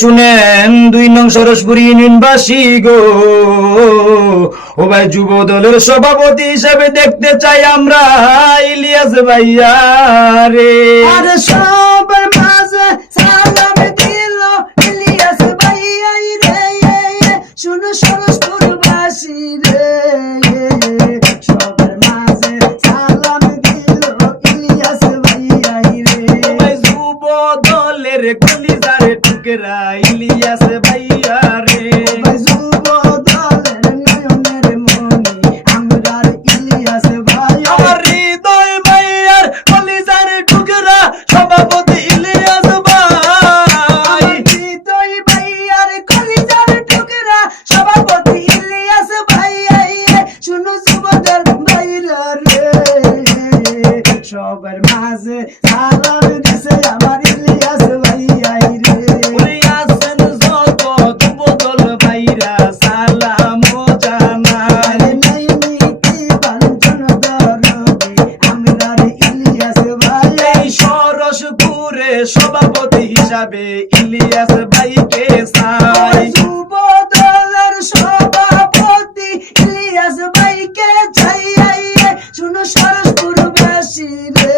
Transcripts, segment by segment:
শুনেন ২ নং সরসপুরি ইউনিয়নবাসী গো, ও ভাই যুব দলের সভাপতি হিসেবে দেখতে চাই আমরা ইলিয়াস ভাইয়া রে। আর সবার মাঝে সালাম দিল ইলিয়াস ভাইয়া রে, শুনো সরসপুরবাসী রে, সবার মাঝে সালাম দিল ইলিয়াস ভাইয়া রে। ও ভাই যুব দলের কলিজার টুকরা ইলিয়াস ভাইয়া রে। যুব দলের নয়নের মনি আমরার ইলিয়াস ভাইয়া। আমার হৃদয় ভাইয়ার কলিজার টুকরা সভাপতি ইলিয়াস ভাই। হৃদয় ভাইয়ার কলিজার টুকরা সভাপতি ইলিয়াস ভাইয়া, শুনো যুব দল ভাইরা রে, সবার মাঝে সালাম দিছে আমার ইলিয়াস ভাইয়া রে। ওরে আছেন যত যুব দল ভাইরা সালাম জানাই। আরে নাই নীতি বাঞ্ছন দরদি আমরার ইলিয়াস ভাইয়া। এই সরসপুরে সভাপতি হিসাবে ইলিয়াস ভাইকে চাই। যুব দলের সভাপতি ইলিয়াস ভাইকে চাই, শুনো সরসপুরবাসী রে,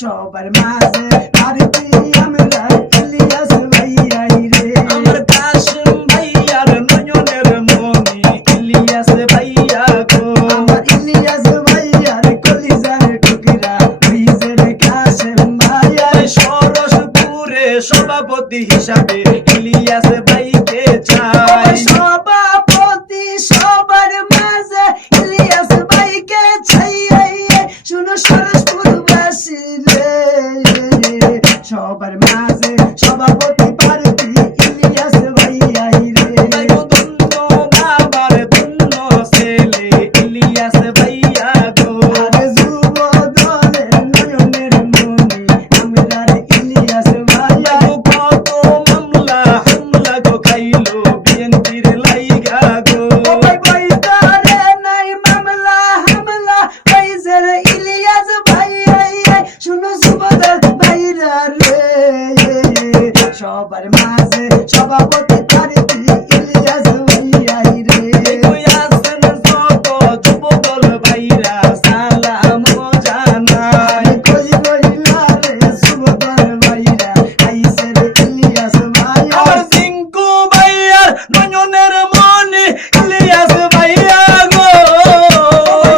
সবার মাঝে পারতি আমরা ইলিয়াস ভাইয়া রে। আমার কাশিম ভাইয়ার নয়নের মনি ইলিয়াস ভাইয়া গো। আমার ইলিয়াস ভাইয়ার কলিজার টুকরা ব্রিজের কাশেম ভাইয়া। এই সরসপুরে সভাপতি হিসাবে ইলিয়াস ভাইকে চাই। সভাপতি সবার মাঝে ইলিয়াস ভাইকে চাই, শুনো সরসপুরবাসী রে, সবার মাঝে সভাপতি পারতি ইলিয়াস ভাইয়া রে। তাই গো ধন্য বাবার ধন্য ছেলে ইলিয়াস ভাইয়া গো। আরে যুব দলের নয়নের মনি আমরার ইলিয়াস ভাইয়া। তাই গো কত মামলা হামলা গো খাইলো বিএনপির লাইগা গো। বইতারে নাই মামলা হামলা হইছে রে ইলিয়াস ভাইয়া, শুনো যুব দল ভাইরা রে, সবার মাঝে সভাপতি পারতি ইলিয়াস ভাইয়া রে। এই আছেন যত যুব দল ভাইরা সালাম জানাই। কই রইলা রে যুব দল ভাইরা আইছে রে ইলিয়াস ভাইয়া। আমার জিঙ্কু ভাইয়ার নয়নের মনি ইলিয়াস ভাইয়া গো।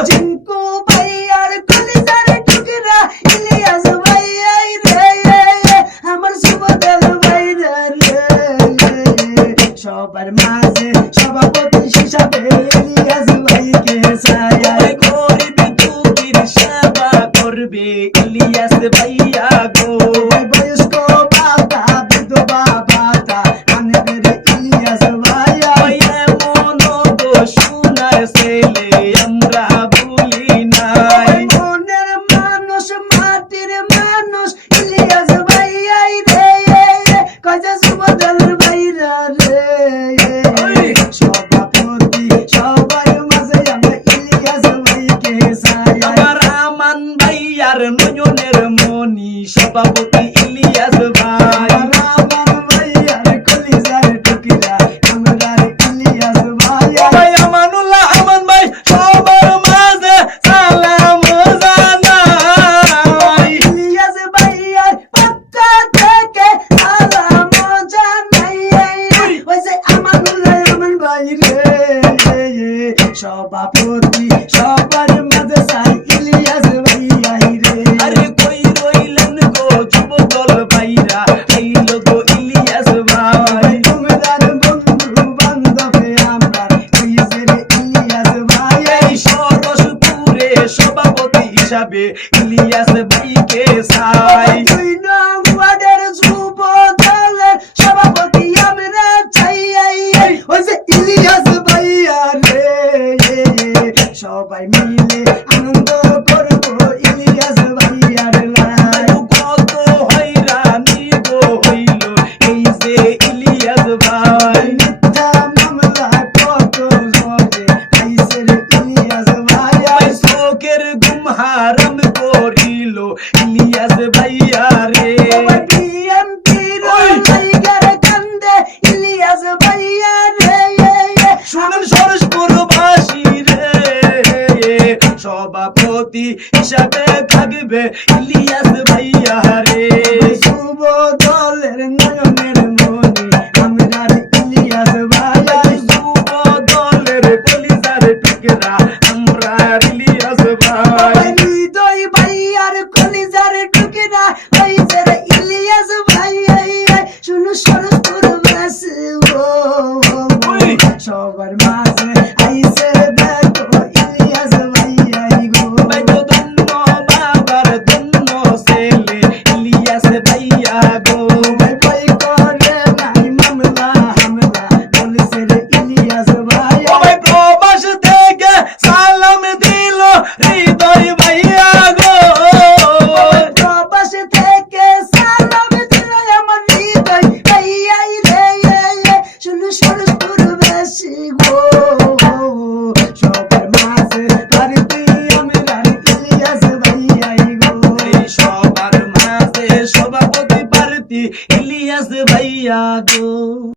জিঙ্কু ভাইয়ার কলিজার টুকরা ইলিয়াস ভাইয়া রে, আমার যুব দল ভাইরা রে, সবার মাঝে সভাপতি হিসাবে ইলিয়াস ভাইকে চাই। ওই গরিব দুঃখীর সেবা করবে ইলিয়াস ভাইয়া গো। বয়স্ক বাবা বিধবা ভাতা আনবে রে ইলিয়াস ভাইয়া। ওই এমন গো সোনার ছেলে আমরা ভুলি নাই। মনের মানুষ মাটির মানুষ ইলিয়াস ভাইয়া রে, কয়টা যুব দলের ভাইরা রে, সভাপতি সবার মাঝে আমরা ইলিয়াস ভাইকে চাই। আমার আমান ভাইয়ার নয়নের মনি সভাপতি ইলিয়াস ভাই। আমার ভাইয়ার কলিজার টুকরা আমরার ইলিয়াস ভাইয়া। ভাই আমানুল্লাহ আমান ভাই সবার মাঝে সালাম জানাই। ইলিয়াস ভাইয়ার পক্ষ থেকে সালাম জানাই, ওই যে আমানুল্লাহ আমান ভাই রে, সভাপতি সবার মাঝে চাই ইলিয়াস ভাইয়া রে। আরে কই রইলেন গো যুব দল ভাইরা আইলো গো ইলিয়াস ভাই। তোমরার বন্ধু বান্ধবে আমরার হইছে রে ইলিয়াস ভাইয়া। এই সরসপুরে সভাপতি হিসাবে ইলিয়াস ভাইকে চাই। 2 নং ওয়ার্ডের যুব দলের সভাপতি আমরা চাই, ওই যে ইলিয়াস ভাইয়া রে, সবাই মিলে আনন্দ করবো ইলিয়াস ভাইয়ার লাই। কত হয়রানি গো হইল এই যে ইলিয়াস ভাই। মিথ্যা মামলা কত জগে আইছে রে ইলিয়াস ভাইয়া। চোখের ঘুম হারাম করিল ইলিয়াস সভাপতি হিসাবে থাকবে ইলিয়াস ভাইয়া রে। যুব দলের নয়নের মনি আমরার ইলিয়াস ভাইয়া, যুব দলের কলিজার টুকরা আমরা ইলিয়াস ভাই। হৃদয় ভাইয়ার কলিজার টুকরা হইছে রে ইলিয়াস ভাইয়া। শুনো সরস্বর বাসি সবার মাঝে আইছে দেখো ইলিয়াস ভাইয়া গো। ভাই তো ধন্য বাবার ধন্য ছেলে ইলিয়াস ভাইয়া গো। ভাই করে নাই মামলা হামলা বলছে রে ইলিয়াস ভাইয়া। ও ভাই প্রবাস থেকে সালাম দিল হৃদয় ভাইয়া গো। প্রবাস থেকে সালাম দিল আমার হৃদয় ভাইয়া রে। শুনো সরস্বর বাসি গো সবার মাঝে পারতি আমরার ইলিয়াস ভাইয়া গো। এই সবার মাঝে সভাপতি প্রার্থী ইলিয়াস ভাইয়া গো।